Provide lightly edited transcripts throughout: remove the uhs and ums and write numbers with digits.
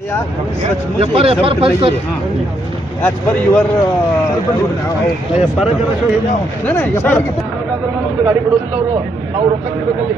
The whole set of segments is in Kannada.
As per your ಗಾಡಿ ಬಿಡೋದಿಲ್ಲ ಅವರು, ನಾವು ರೊಕ್ಕ ಕೊಡಬೇಕಲ್ಲಿ.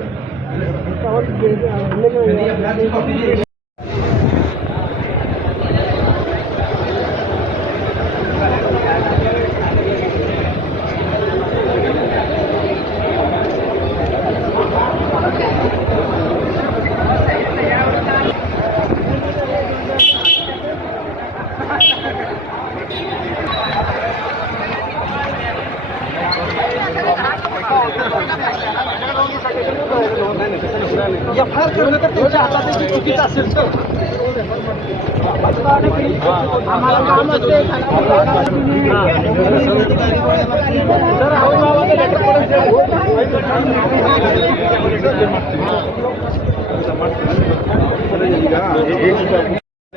एफ.आय.आर करणं तर त्यांच्या हातात चुकीचं असेल तर आम्हाला काम असते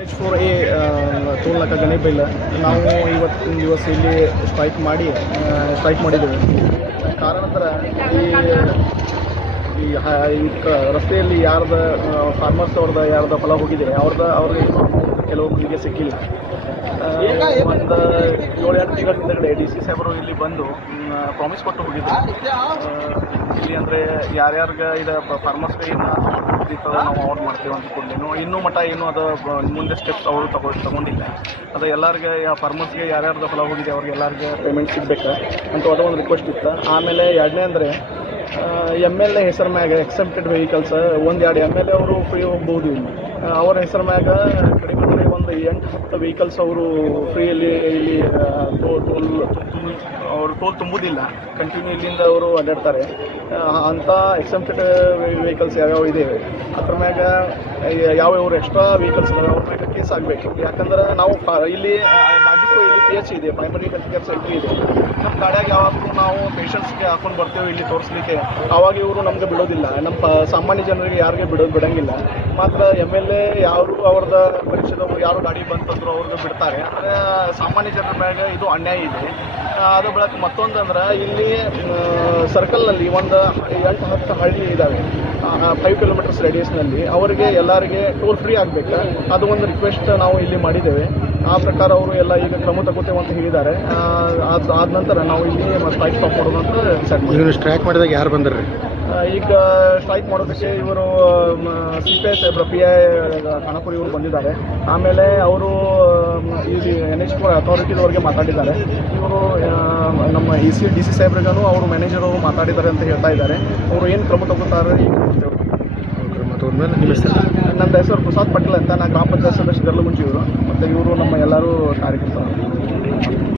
H4A ತೋರ್ಲಕ್ಕ ಗಣಿ ಬೈಲ ನಾವು ಇವತ್ತಿನ ದಿವಸ ಇಲ್ಲಿ ಸ್ಟ್ರೈಕ್ ಮಾಡಿದ್ದೇವೆ. ಕಾರಣಾಂತರ ಈ ರಸ್ತೆಯಲ್ಲಿ ಯಾರ್ದು ಫಾರ್ಮರ್ಸ್ ಅವ್ರದ್ದು ಯಾರ್ದು ಹೊಲ ಹೋಗಿದೆ ಅವ್ರಿಗೆ ಕೆಲವೊಬ್ಬರಿಗೆ ಸಿಕ್ಕಿಲ್ಲ. ಒಂದು 7-8 ತಿಂಗಳ ಹಿಂದಗಡೆ DC ಸಾಹೇಬರು ಇಲ್ಲಿ ಬಂದು ಪ್ರಾಮಿಸ್ ಕೊಟ್ಟು ಹೋಗಿದ್ದಾರೆ. ಇಲ್ಲಿ ಅಂದರೆ ಯಾರ್ಯಾರಿಗೆ ಇದು ಫಾರ್ಮರ್ಸ್ಗೆ ಏನು ನಾವು ಅವಾರ್ಡ್ ಮಾಡ್ತೇವೆ ಅಂತ ಕೊಡಲೇನು ಇನ್ನೂ ಮಟ್ಟ ಏನು ಅದು ಮುಂದೆ ಸ್ಟೆಪ್ಸ್ ಅವರು ತಗೊಂಡಿಲ್ಲ. ಅದು ಎಲ್ಲರಿಗೆ ಫಾರ್ಮರ್ಸ್ಗೆ ಯಾರ್ಯಾರ್ದು ಹೊಲ ಹೋಗಿದೆ ಅವ್ರಿಗೆ ಎಲ್ಲರಿಗೆ ಪೇಮೆಂಟ್ ಸಿಗಬೇಕು ಅಂತ ಅದು ಒಂದು ರಿಕ್ವೆಸ್ಟ್ ಇತ್ತು. ಆಮೇಲೆ ಎರಡನೇ ಅಂದರೆ MLA ಹೆಸರು ಮ್ಯಾಗ ಎಕ್ಸೆಪ್ಟೆಡ್ ವೆಹಿಕಲ್ಸ್ 1-2 MLA ಅವರು ಫ್ರೀ ಹೋಗ್ಬೋದು. ಇಲ್ಲಿ ಅವರ ಹೆಸರು ಮ್ಯಾಗ ಕಡಿಮೆ ಒಂದು 8-10 ವೆಹಿಕಲ್ಸ್ ಅವರು ಫ್ರೀಯಲ್ಲಿ ಇಲ್ಲಿ ಅವರು ಟೋಲ್ ತುಂಬುವುದಿಲ್ಲ. ಕಂಟಿನ್ಯೂ ಇಲ್ಲಿಂದ ಅವರು ಅಡ್ಡಾಡ್ತಾರೆ. ಅಂಥ ಎಕ್ಸೆಪ್ಟೆಡ್ ವೆಹಿಕಲ್ಸ್ ಯಾವ್ಯಾವ ಇದೆ ಅದ್ರ ಮ್ಯಾಗ ಯಾವ್ಯಾವ ಎಕ್ಸ್ಟ್ರಾ ವೆಹಿಕಲ್ಸ್ ಇದಾವೆ ಅವ್ರ ಮ್ಯಾಗ ಕೇಸ್ ಆಗಬೇಕು. ಯಾಕಂದ್ರೆ ನಾವು ಇಲ್ಲಿ ಬಾಜುಕು ಇಲ್ಲಿ PH ಇದೆ, ಪ್ರೈಮರಿ ಹೆಲ್ತ್ ಕೇರ್ ಸೆಂಟ್ರ್ ಇದೆ. ನಮ್ಮ ಗಾಡಿಯಾಗ ಯಾವಾಗಲೂ ನಾವು ಪೇಷಂಟ್ಸ್ಗೆ ಹಾಕೊಂಡು ಬರ್ತೇವೆ ಇಲ್ಲಿ ತೋರಿಸ್ಲಿಕ್ಕೆ. ಆವಾಗ ಇವರು ನಮಗೆ ಬಿಡೋದಿಲ್ಲ. ನಮ್ಮ ಸಾಮಾನ್ಯ ಜನರಿಗೆ ಯಾರಿಗೆ ಬಿಡಂಗಿಲ್ಲ. ಮಾತ್ರ MLA ಯಾರು ಅವ್ರದ್ದು ಪರೀಕ್ಷೆದವರು ಯಾರು ಗಾಡಿ ಬಂತಂದ್ರು ಅವ್ರಿಗೆ ಬಿಡ್ತಾರೆ. ಅಂದರೆ ಸಾಮಾನ್ಯ ಜನರ ಮ್ಯಾಗ ಇದು ಅನ್ಯಾಯ ಇದೆ. ಅದು ಬೆಳಕು ಮತ್ತೊಂದು ಅಂದ್ರೆ ಇಲ್ಲಿ ಸರ್ಕಲ್ನಲ್ಲಿ ಒಂದು 8-10 ಹಳ್ಳಿ ಇದ್ದಾವೆ 5 ಕಿಲೋಮೀಟರ್ಸ್ ರೇಡಿಯಸ್ನಲ್ಲಿ. ಅವರಿಗೆ ಎಲ್ಲರಿಗೆ ಟೋಲ್ ಫ್ರೀ ಆಗಬೇಕು. ಅದು ಒಂದು ರಿಕ್ವೆಸ್ಟ್ ನಾವು ಇಲ್ಲಿ ಮಾಡಿದ್ದೇವೆ. ಆ ಪ್ರಕಾರ ಅವರು ಎಲ್ಲ ಈಗ ಕ್ರಮ ತಗೋತೇವೆ ಅಂತ ಹೇಳಿದ್ದಾರೆ. ಆದ ನಂತರ ನಾವು ಇಲ್ಲಿ ಸ್ಟ್ರೈಕ್ ಸ್ಟಾಪ್ ಮಾಡೋದು ಅಂತ ಡಿಸೈಡ್ ಮಾಡಿದ್ವಿ. ಸ್ಟ್ರೈಕ್ ಮಾಡಿದಾಗ ಯಾರು ಬಂದ್ರಿ? ಈಗ ಸ್ಟ್ರೈಕ್ ಮಾಡೋದಕ್ಕೆ ಇವರು CPI ಸಾಹೇಬ್ರ PI ಖಾನಾಪುರಿ ಇವರು ಬಂದಿದ್ದಾರೆ. ಆಮೇಲೆ ಅವರು ಇಲ್ಲಿ NH4 ಅಥಾರಿಟಿದವ್ರಿಗೆ ಮಾತಾಡಿದ್ದಾರೆ. ಇವರು ನಮ್ಮ DC ಸಾಹೇಬ್ರಿಗೂ ಅವರು ಮ್ಯಾನೇಜರ್ ಅವರು ಮಾತಾಡಿದ್ದಾರೆ ಅಂತ ಹೇಳ್ತಾ ಇದ್ದಾರೆ. ಅವರು ಏನು ಕ್ರಮ ತಗೋತಾರೆ ಈಗ ನೋಡ್ತೇವೆ. ನನ್ನ ಹೆಸರು ಪ್ರಸಾದ್ ಪಟೇಲ್ ಅಂತ. ನಾನು ಗ್ರಾಮ ಪಂಚಾಯತ್ ಸದಸ್ಯ ಗರ್ಲಗುಂಜಿ ಇವರು. ಮತ್ತು ಇವರು ನಮ್ಮ ಎಲ್ಲರೂ ಕಾರ್ಯಕರ್ತರು.